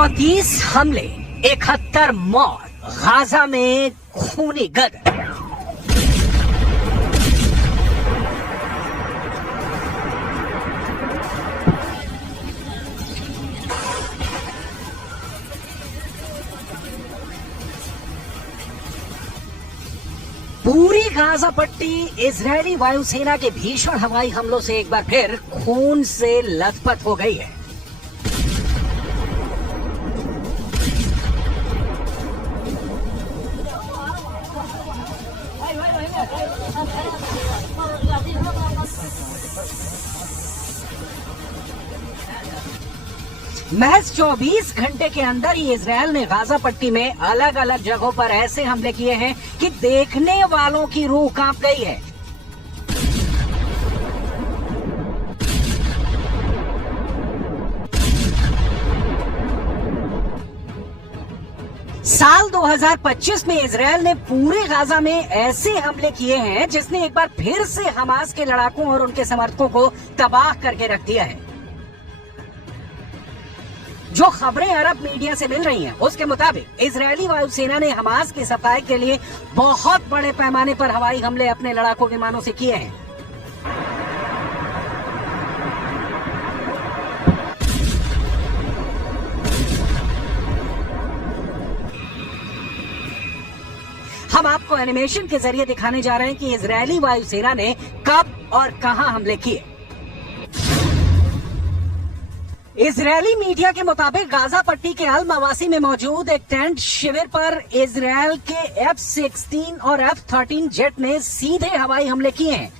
34 हमले, 71 मौत, गाजा में खूनी गदर। पूरी गाजा पट्टी इजरायली वायुसेना के भीषण हवाई हमलों से एक बार फिर खून से लथपथ हो गई है। महज 24 घंटे के अंदर ही इजरायल ने गाजा पट्टी में अलग अलग जगहों पर ऐसे हमले किए हैं कि देखने वालों की रूह कांप गई है। साल 2025 में इजरायल ने पूरे गाजा में ऐसे हमले किए हैं जिसने एक बार फिर से हमास के लड़ाकों और उनके समर्थकों को तबाह करके रख दिया है। जो खबरें अरब मीडिया से मिल रही हैं, उसके मुताबिक इजरायली वायुसेना ने हमास की सफाई के लिए बहुत बड़े पैमाने पर हवाई हमले अपने लड़ाकू विमानों से किए हैं। हम आपको एनिमेशन के जरिए दिखाने जा रहे हैं कि इजरायली वायुसेना ने कब और कहां हमले किए। इजरायली मीडिया के मुताबिक गाजा पट्टी के अल मवासी में मौजूद एक टेंट शिविर पर इजरायल के F-16 और F-13 जेट ने सीधे हवाई हमले किए हैं।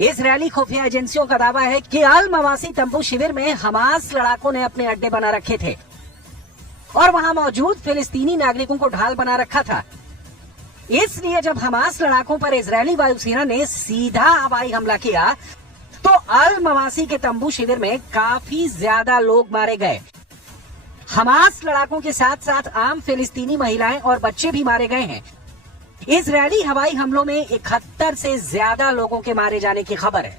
इजरायली खुफिया एजेंसियों का दावा है कि अल मवासी तंबू शिविर में हमास लड़ाकों ने अपने अड्डे बना रखे थे और वहां मौजूद फिलिस्तीनी नागरिकों को ढाल बना रखा था। इसलिए जब हमास लड़ाकों पर इजरायली वायुसेना ने सीधा हवाई हमला किया तो अल मवासी के तंबू शिविर में काफी ज्यादा लोग मारे गए। हमास लड़ाकों के साथ साथ आम फिलिस्तीनी महिलाएं और बच्चे भी मारे गए हैं। इजरायली हवाई हमलों में 71 से ज्यादा लोगों के मारे जाने की खबर है।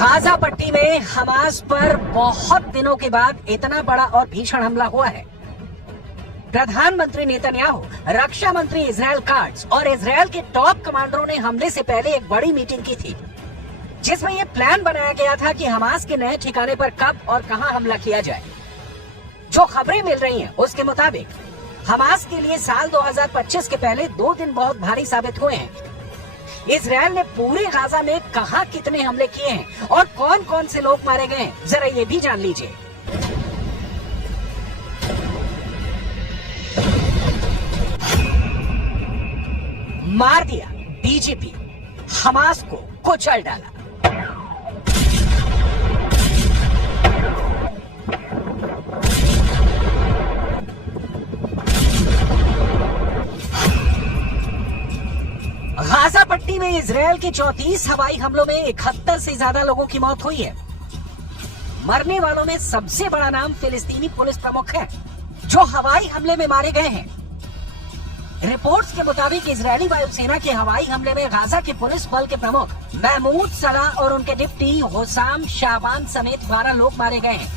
गाजा पट्टी में हमास पर बहुत दिनों के बाद इतना बड़ा और भीषण हमला हुआ है। प्रधानमंत्री नेतन्याहू, रक्षा मंत्री इजरायल काट्ज और इजरायल के टॉप कमांडरों ने हमले से पहले एक बड़ी मीटिंग की थी जिसमें यह प्लान बनाया गया था कि हमास के नए ठिकाने पर कब और कहां हमला किया जाए। जो खबरें मिल रही हैं उसके मुताबिक हमास के लिए साल 2025 के पहले 2 दिन बहुत भारी साबित हुए हैं। इजरायल ने पूरे गाजा में कहां कितने हमले किए हैं और कौन कौन से लोग मारे गए हैं, जरा ये भी जान लीजिए। मार दिया बीजेपी, हमास को कुचल डाला। गाजा पट्टी में इजरायल के 34 हवाई हमलों में 71 से ज्यादा लोगों की मौत हुई है। मरने वालों में सबसे बड़ा नाम फिलिस्तीनी पुलिस प्रमुख है जो हवाई हमले में मारे गए हैं। रिपोर्ट्स के मुताबिक इजरायली वायुसेना के हवाई हमले में गाजा के पुलिस बल के प्रमुख महमूद सलाह और उनके डिप्टी हुसाम शाबान समेत 12 लोग मारे गए हैं।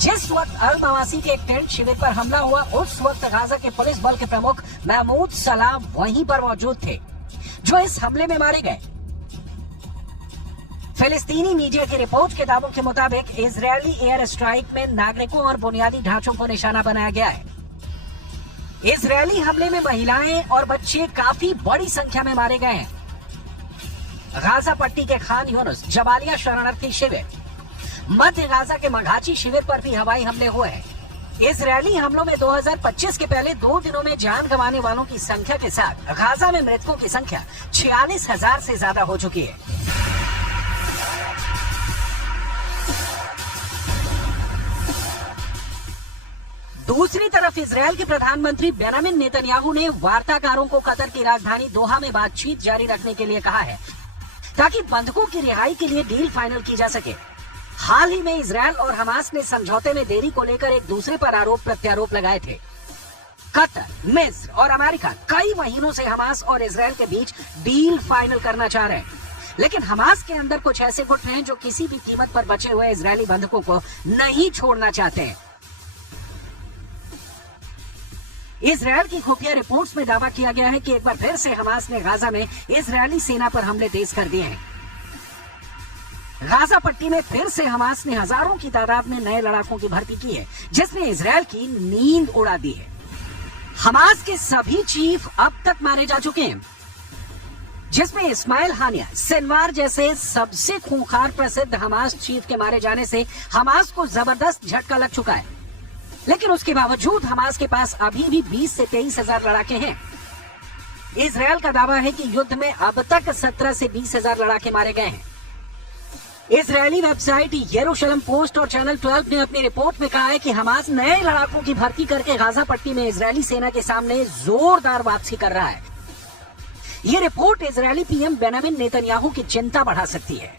जिस वक्त अल मवासी के एक टेंट शिविर पर हमला हुआ उस वक्त गाजा के पुलिस बल के प्रमुख महमूद सलाह वहीं पर मौजूद थे जो इस हमले में मारे गए। फिलिस्तीनी मीडिया की रिपोर्ट के दावों के मुताबिक इजरायली एयर स्ट्राइक में नागरिकों और बुनियादी ढांचों को निशाना बनाया गया है। इजरायली हमले में महिलाएं और बच्चे काफी बड़ी संख्या में मारे गए हैं। गाजा पट्टी के खान यूनुस, जबालिया शरणार्थी शिविर, मध्य गाजा के मघाची शिविर पर भी हवाई हमले हुए हैं। इजरायली हमलों में 2025 के पहले 2 दिनों में जान गंवाने वालों की संख्या के साथ गाजा में मृतकों की संख्या 46,000 से ज्यादा हो चुकी है। दूसरी तरफ इजरायल के प्रधानमंत्री बेंजामिन नेतन्याहू ने वार्ताकारों को कतर की राजधानी दोहा में बातचीत जारी रखने के लिए कहा है ताकि बंधकों की रिहाई के लिए डील फाइनल की जा सके। हाल ही में इजरायल और हमास ने समझौते में देरी को लेकर एक दूसरे पर आरोप प्रत्यारोप लगाए थे। कतर, मिस्र और अमेरिका कई महीनों से हमास और इजरायल के बीच डील फाइनल करना चाह रहे हैं, लेकिन हमास के अंदर कुछ ऐसे गुट हैं जो किसी भी कीमत पर बचे हुए इजरायली बंधकों को नहीं छोड़ना चाहते हैं। इजरायल की खुफिया रिपोर्ट्स में दावा किया गया है कि एक बार फिर से हमास ने गाजा में इजरायली सेना पर हमले तेज कर दिए हैं। गाजा पट्टी में फिर से हमास ने हजारों की तादाद में नए लड़ाकों की भर्ती की है, जिसने इजरायल की नींद उड़ा दी है। हमास के सभी चीफ अब तक मारे जा चुके हैं, जिसमें इस्माइल हानिया सिनवार जैसे सबसे खूंखार प्रसिद्ध हमास चीफ के मारे जाने से हमास को जबरदस्त झटका लग चुका है। लेकिन उसके बावजूद हमास के पास अभी भी 20 से 23 हजार लड़ाके हैं। इजरायल का दावा है कि युद्ध में अब तक 17 से 20 हजार लड़ाके मारे गए हैं। इजरायली वेबसाइट यरूशलेम पोस्ट और चैनल 12 ने अपनी रिपोर्ट में कहा है कि हमास नए लड़ाकों की भर्ती करके गाजा पट्टी में इजरायली सेना के सामने जोरदार वापसी कर रहा है। ये report Israeli PM Benjamin Netanyahu की चिंता बढ़ा सकती है।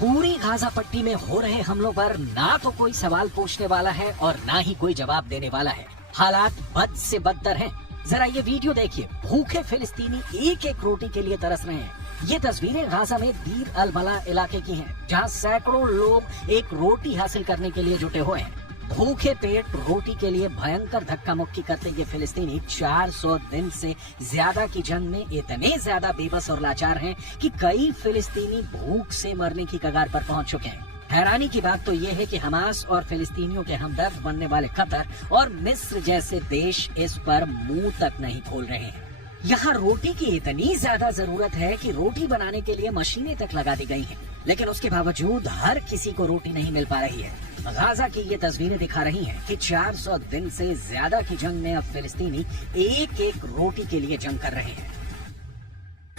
पूरी गाजा पट्टी में हो रहे हमलों पर ना तो कोई सवाल पूछने वाला है और ना ही कोई जवाब देने वाला है। हालात बद से बदतर हैं। जरा ये वीडियो देखिए। भूखे फिलिस्तीनी एक एक रोटी के लिए तरस रहे हैं। ये तस्वीरें गाजा में दीर अल बला इलाके की हैं, जहां सैकड़ों लोग एक रोटी हासिल करने के लिए जुटे हुए हैं। भूखे पेट रोटी के लिए भयंकर धक्का मुक्की करते ये फिलिस्तीनी 400 दिन से ज्यादा की जंग में इतने ज्यादा बेबस और लाचार हैं कि कई फिलिस्तीनी भूख से मरने की कगार पर पहुंच चुके हैं। हैरानी की बात तो ये है कि हमास और फिलिस्तीनियों के हमदर्द बनने वाले कतर और मिस्र जैसे देश इस पर मुंह तक नहीं खोल रहे हैं। यहाँ रोटी की इतनी ज्यादा जरूरत है कि रोटी बनाने के लिए मशीनें तक लगा दी गई हैं, लेकिन उसके बावजूद हर किसी को रोटी नहीं मिल पा रही है। गाजा की ये तस्वीरें दिखा रही हैं कि 400 दिन से ज्यादा की जंग में अब फिलिस्तीनी एक एक रोटी के लिए जंग कर रहे हैं।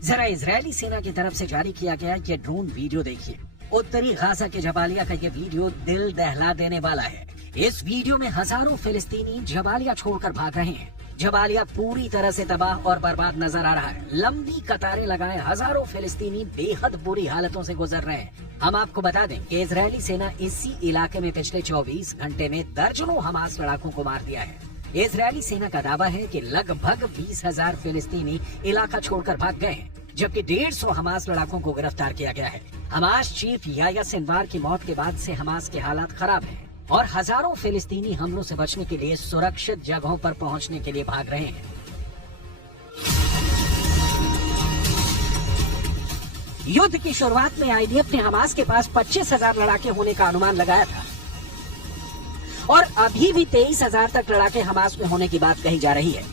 जरा इजरायली सेना की तरफ से जारी किया गया ये ड्रोन वीडियो देखिए। उत्तरी गाजा के जबालिया का ये वीडियो दिल दहला देने वाला है। इस वीडियो में हजारों फिलिस्तीनी जबालिया छोड़कर भाग रहे हैं। जबालिया पूरी तरह से तबाह और बर्बाद नजर आ रहा है। लंबी कतारें लगाए हजारों फिलिस्तीनी बेहद बुरी हालतों से गुजर रहे हैं। हम आपको बता दें कि इजरायली सेना इसी इलाके में पिछले 24 घंटे में दर्जनों हमास लड़ाकों को मार दिया है। इजरायली सेना का दावा है कि लगभग 20,000 फिलिस्तीनी इलाका छोड़कर भाग गए हैं, जबकि 150 हमास लड़ाकों को गिरफ्तार किया गया है। हमास चीफ याह्या सिनवार की मौत के बाद से हमास के हालात खराब हैं और हजारों फिलिस्तीनी हमलों से बचने के लिए सुरक्षित जगहों पर पहुंचने के लिए भाग रहे हैं। युद्ध की शुरुआत में आईडीएफ ने हमास के पास 25,000 लड़ाके होने का अनुमान लगाया था और अभी भी 23,000 तक लड़ाके हमास में होने की बात कही जा रही है।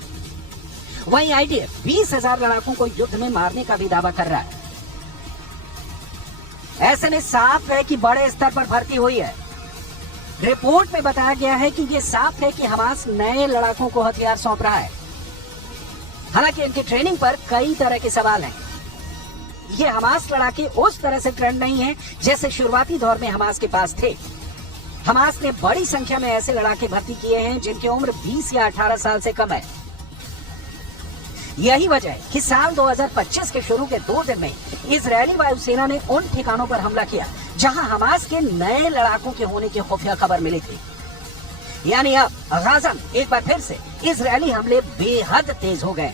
वहीं आईडीएफ 20,000 लड़ाकों को युद्ध में मारने का भी दावा कर रहा है। ऐसे में साफ है कि बड़े स्तर पर भर्ती हुई है। रिपोर्ट में बताया गया है कि ये साफ है कि हमास नए लड़ाकों को हथियार सौंप रहा है। हालांकि इनकी ट्रेनिंग पर कई तरह के सवाल हैं। ये हमास लड़ाके उस तरह से ट्रेंड नहीं है जैसे शुरुआती दौर में हमास के पास थे। हमास ने बड़ी संख्या में ऐसे लड़ाके भर्ती किए हैं जिनकी उम्र 20 या 18 साल से कम है। यही वजह है कि साल 2025 के शुरू के 2 दिन में इजरायली वायुसेना ने उन ठिकानों पर हमला किया जहां हमास के नए लड़ाकों के होने की खुफिया खबर मिली थी। यानी अब गाजा में एक बार फिर से इजरायली हमले बेहद तेज हो गए।